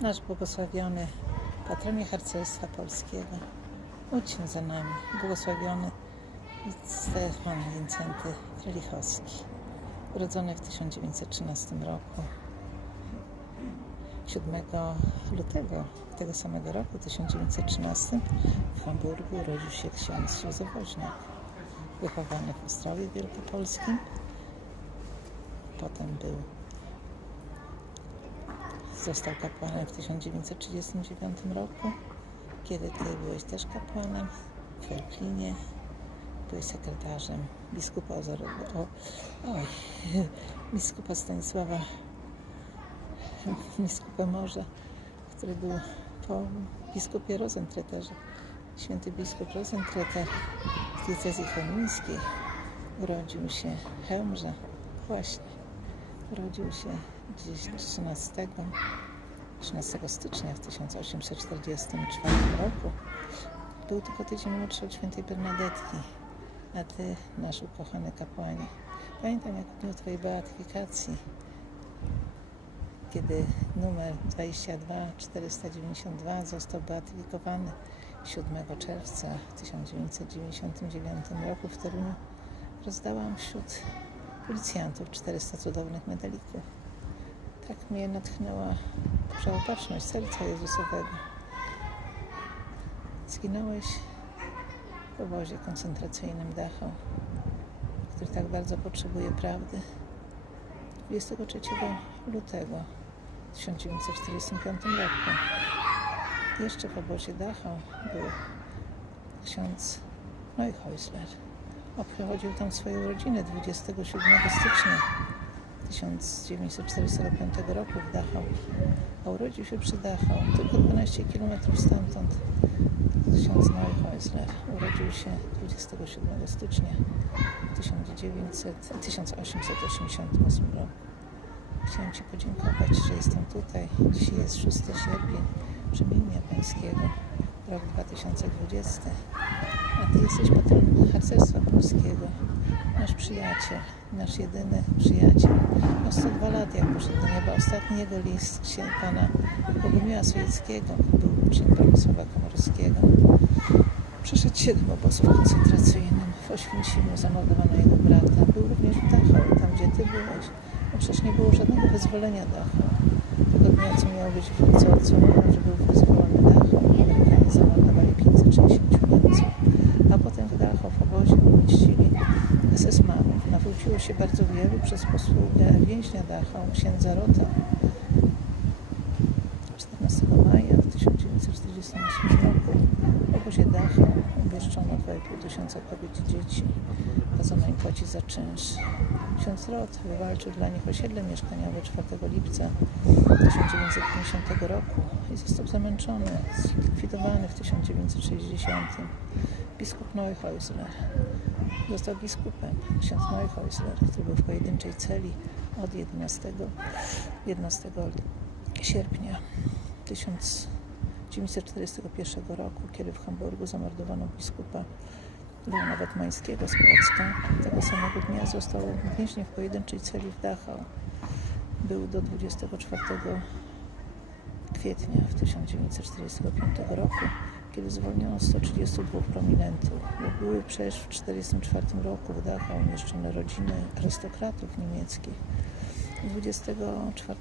nasz błogosławiony patronie harcerstwa polskiego. Módl się za nami, błogosławiony Stefan Wincenty Trelichowski, urodzony w 1913 roku. 7 lutego tego samego roku, 1913, w Hamburgu urodził się ksiądz Józef Woźniak, wychowany w Ostrowie Wielkopolskim. Potem był Został kapłanem w 1939 roku, kiedy ty byłeś też kapłanem w Welklinie. Byłeś sekretarzem biskupa Ozorowego, o, oj, biskupa Stanisława, biskupa Morza, który był po biskupie Rosentreterze. Święty biskup Rosentreter z diecezji chełmińskiej urodził się Chełmża, właśnie, urodził się gdzieś 13, 13 stycznia w 1844 roku. Był tylko tydzień młodszy od świętej Bernadetki, a ty, nasz ukochany kapłanie, pamiętam jak w dniu twojej beatyfikacji, kiedy numer 22492 został beatyfikowany 7 czerwca 1999 roku w Toruniu, rozdałam wśród policjantów 400 cudownych medalików. Tak mnie natchnęła przeopatrzność serca Jezusowego. Zginąłeś w obozie koncentracyjnym Dachau, który tak bardzo potrzebuje prawdy. 23 lutego 1945 roku jeszcze w obozie Dachau był ksiądz Neuhäusler. Obchodził tam swoje urodziny 27 stycznia 1945 roku w Dachau, a urodził się przy Dachau, tylko 12 km stamtąd. Ksiądz Neuhäusler urodził się 27 stycznia 1900, 1888 roku. Chciałem Ci podziękować, że jestem tutaj. Dzisiaj jest 6 sierpień, przemienia Pańskiego, rok 2020. A Ty jesteś patronem harcerstwa polskiego, nasz przyjaciel, nasz jedyny przyjaciel. Miał 102 lat, jak poszedł do nieba. Ostatni jego list się pana Bogumiła Sujeckiego, był uczniem Bronisława Komorowskiego. Przeszedł siedem obozów koncentracyjnym. W Oświęcimiu zamordowano jego brata. Był również w Dachau, tam gdzie Ty byłeś. No przecież nie było żadnego wyzwolenia Dachau. Podobnie co miało być w co że był wyzwolony Dachau. Amerykanie zamordowali 560 Niemców. A potem w Dachau w obozie umieścili SS-manów. Nawróciło się przez posługę więźnia Dachau, księdza Rota. 14 maja 1948 roku w obozie Dachau umieszczono 2,5 tysiąca kobiet i dzieci. Kazano im płacić za czynsz. Ksiądz Rot wywalczył dla nich osiedle mieszkaniowe 4 lipca 1950 roku i został zamęczony, zlikwidowany w 1960. Biskup Neuhäusler został biskupem. Ksiądz Neuhäusler, który był w pojedynczej celi od 11, 11 sierpnia 1941 roku, kiedy w Hamburgu zamordowano biskupa Leona Wetmańskiego z Płocka. Tego samego dnia został więźniem w pojedynczej celi w Dachau. Był do 24 kwietnia w 1945 roku, kiedy zwolniono 132 prominentów. Były przecież w 1944 roku w Dachau umieszczone rodziny arystokratów niemieckich. 24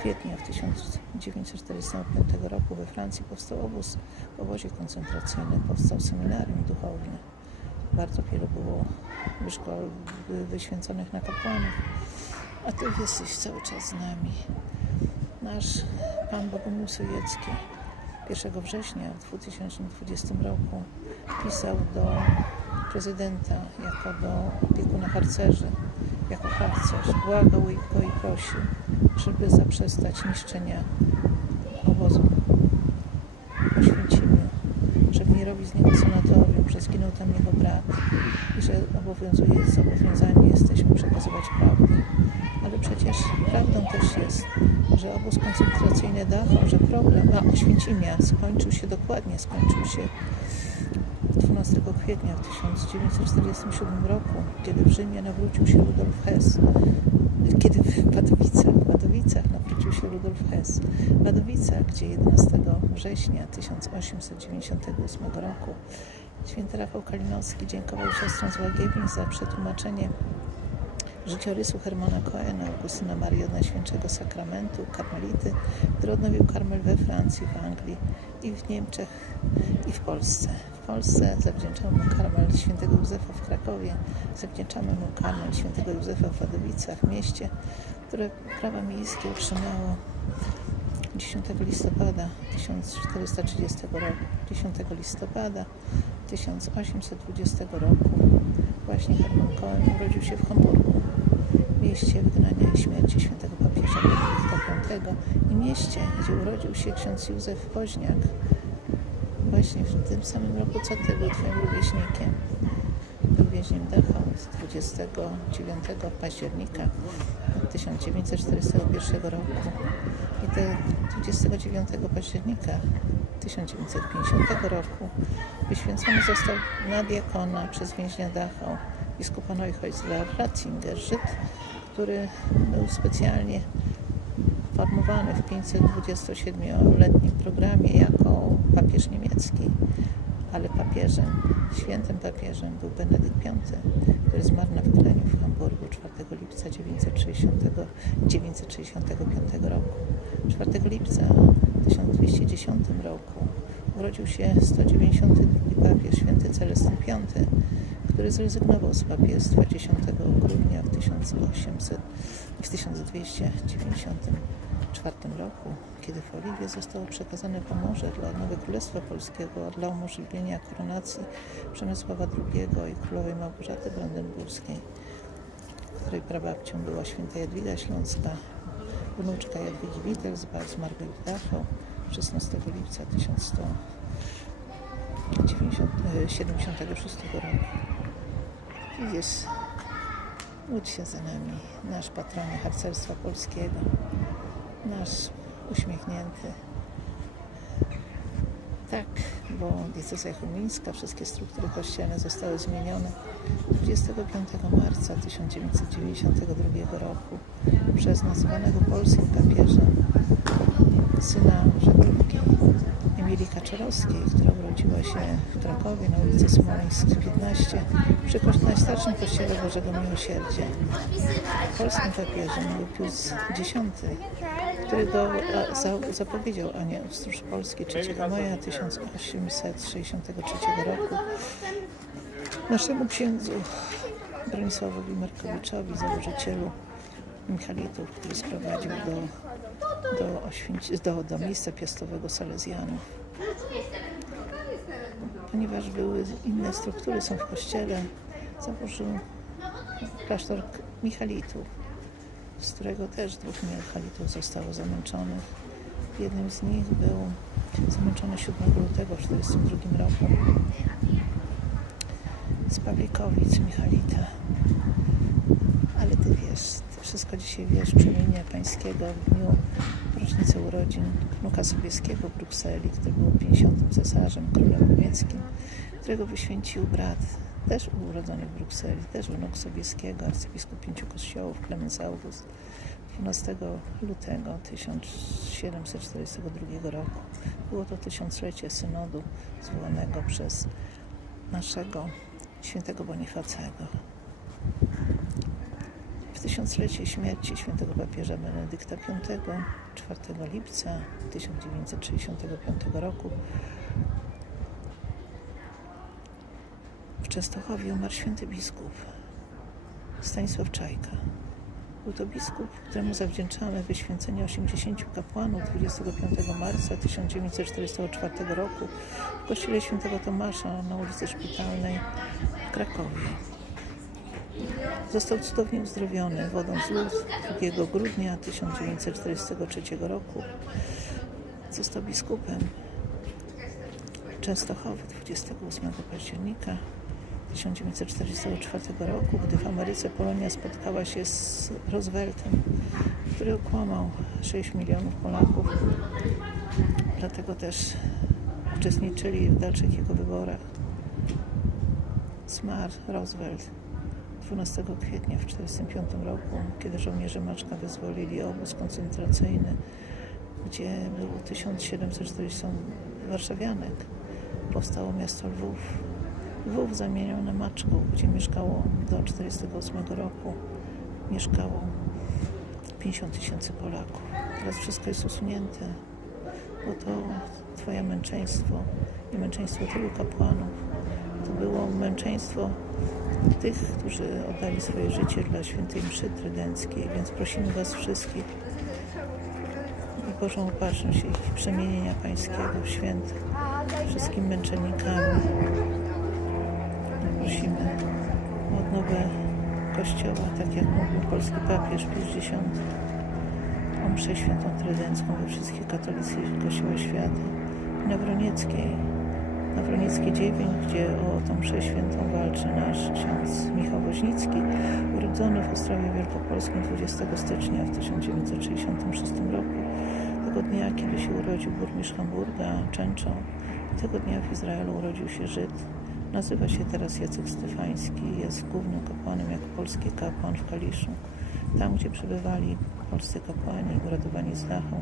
kwietnia w 1945 roku we Francji powstał obóz w obozie koncentracyjnym, powstał seminarium duchowne. Bardzo wielu było wyświęconych na kapłanów, a Ty jesteś cały czas z nami. Nasz Pan Bogumił Sojecki 1 września w 2020 roku pisał do prezydenta jako do opiekuna harcerzy, jako harcerz. Błagał go i prosił, żeby zaprzestać niszczenia obozu Oświęcimiu, żeby nie robić z niego sanatorium, że zginął tam jego brat i że obowiązuje, zobowiązani jesteśmy przekazywać prawdę. Przecież prawdą też jest, że obóz koncentracyjny Dachau, że problem a Oświęcimia skończył się dokładnie, skończył się 12 kwietnia w 1947 roku, kiedy w Rzymie nawrócił się Rudolf Hess, kiedy w Katowicach, w Wadowicach nawrócił się Rudolf Hess. W Wadowicach, gdzie 11 września 1898 roku święty Rafał Kalinowski dziękował siostrom z Łagiewnik za przetłumaczenie życiorysu Hermana Coena, Augustyna Marii od Najświętszego Sakramentu, karmelity, który odnowił karmel we Francji, w Anglii i w Niemczech i w Polsce. W Polsce zawdzięczamy mu karmel świętego Józefa w Krakowie, zawdzięczamy mu karmel świętego Józefa w Wadowicach, mieście, które prawa miejskie otrzymało 10 listopada 1430 roku. 10 listopada 1820 roku właśnie Hermann Cohen urodził się w Hamburgu, mieście wygnania i śmierci świętego papieża Benedykta V i mieście, gdzie urodził się ksiądz Józef Woźniak właśnie w tym samym roku, co ty był twoim rówieśnikiem. Był więźniem Dachau z 29 października 1941 roku i te 29 października 1950 roku wyświęcony został na diakona przez więźnia Dachau biskupa Neuheusler Ratzinger, Żyd, który był specjalnie formowany w 527-letnim programie jako papież niemiecki, ale papieżem, świętym papieżem był Benedykt V, który zmarł na wykleniu w Hamburgu 4 lipca 960, 965 roku. 4 lipca w 1210 roku urodził się 192 papież, święty Celestyn V, który zrezygnował z papiestwa 10 grudnia w 1800, w 1294 roku, kiedy w Oliwie zostało przekazane Pomorze dla Odnowy Królestwa Polskiego dla umożliwienia koronacji Przemysława II i królowej Małgorzaty Brandenburskiej, której prababcią była święta Jadwiga Śląska, wnuczka Jadwigi Wittelsbach, zmarłej w Dachau 16 lipca 1176 roku. Widzisz, módl się za nami, nasz patronie harcerstwa polskiego, nasz uśmiechnięty. Tak, bo diecezja chumińska, wszystkie struktury kościelne zostały zmienione 25 marca 1992 roku przez nazywanego polskim papieżem syna żaglówki Emilii Kaczorowskiej, która urodziła się w Krakowie na ulicy Smoleńsk 15 przy najstarszym kościele Bożego Miłosierdzia. Polskim papieżem był Pius X, który go za, zapowiedział Anię Stróż Polski 3 maja 1863 roku naszemu księdzu Bronisławowi Markowiczowi, założycielu Michalitów, który sprowadził do, do, do, do miejsca piastowego Salezjanów. Ponieważ były inne struktury, są w kościele, założył klasztor Michalitów, z którego też dwóch Michalitów zostało zamęczonych. Jednym z nich był zamęczony 7 lutego w 1942 roku z Pawlikowic, Michalita. Ale ty wiesz, wszystko dzisiaj wiesz, przemienia pańskiego w dniu rocznicy urodzin wnuka Sobieskiego w Brukseli, który był 50. cesarzem, królem niemieckim, którego wyświęcił brat, też urodzony w Brukseli, też wnuk Sobieskiego, arcybiskup pięciu kościołów, Klemens August. 12 lutego 1742 roku. Było to tysiąclecie synodu zwołanego przez naszego świętego Bonifacego. W tysiąclecie śmierci świętego papieża Benedykta V 4 lipca 1965 roku w Częstochowie umarł święty biskup Stanisław Czajka. Był to biskup, któremu zawdzięczamy wyświęcenie 80 kapłanów 25 marca 1944 roku w kościele świętego Tomasza na ulicy Szpitalnej w Krakowie. Został cudownie uzdrowiony wodą z lód 2 grudnia 1943 roku. Został biskupem Częstochowy 28 października 1944 roku, gdy w Ameryce Polonia spotkała się z Rooseveltem, który okłamał 6 milionów Polaków. Dlatego też uczestniczyli w dalszych jego wyborach. Zmarł Roosevelt 12 kwietnia w 1945 roku, kiedy żołnierze Maczka wyzwolili obóz koncentracyjny, gdzie było 1740 warszawianek. Powstało miasto Lwów. Lwów zamieniał na Maczków, gdzie mieszkało do 1948 roku. Mieszkało 50 tysięcy Polaków. Teraz wszystko jest usunięte, bo to Twoje męczeństwo i męczeństwo tylu kapłanów to było męczeństwo tych, którzy oddali swoje życie dla świętej mszy trydenckiej, więc prosimy Was wszystkich o Bożą opatrzność i przemienienia Pańskiego w świętych wszystkim męczennikami. Prosimy o odnowę Kościoła, tak jak mówił polski papież Pius X, o mszę świętą trydencką we wszystkich katolickich kościołach świata. I na Wronieckiej, na Wronieckiej 9, gdzie o tą mszę świętą walczy nasz ksiądz Michał Woźnicki, urodzony w Ostrowie Wielkopolskim 20 stycznia w 1966 roku. Tego dnia, kiedy się urodził burmistrz Hamburga, Częczą, tego dnia w Izraelu urodził się Żyd. Nazywa się teraz Jacek Stefański, jest głównym kapłanem jako polski kapłan w Kaliszu. Tam, gdzie przebywali polscy kapłani, uratowani z dachu,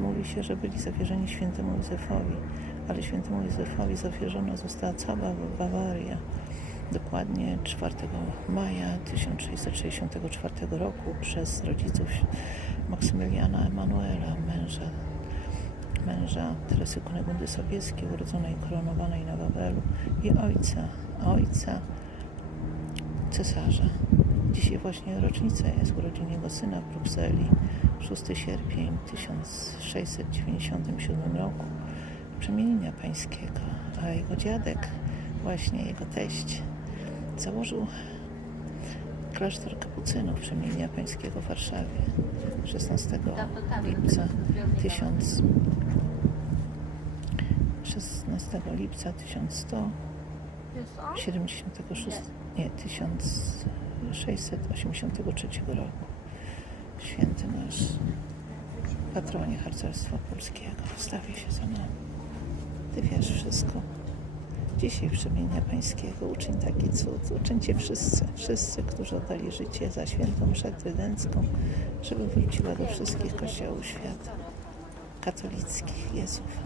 mówi się, że byli zawierzeni świętemu Józefowi, ale świętemu Józefowi zawierzona została cała Bawaria. Dokładnie 4 maja 1664 roku przez rodziców Maksymiliana Emanuela, męża męża Teresy Kunegundy urodzonej i koronowanej na Wawelu i ojca, ojca cesarza. Dzisiaj właśnie rocznica jest urodzin jego syna w Brukseli, 6 sierpień 1697 roku, przemienienia pańskiego, a jego dziadek, właśnie jego teść, założył klasztor kapucynów przemienienia pańskiego w Warszawie 16 lipca 1000 16 lipca 1176 nie, 1683 roku. Święty nasz patronie harcerstwa polskiego. Stawi się za nami. Ty wiesz wszystko. Dzisiaj przemienia Pańskiego uczyń taki cud. Uczyńcie wszyscy, wszyscy, którzy oddali życie za świętą mszę trydencką, żeby wróciła do wszystkich kościołów świata katolickich. Jezów.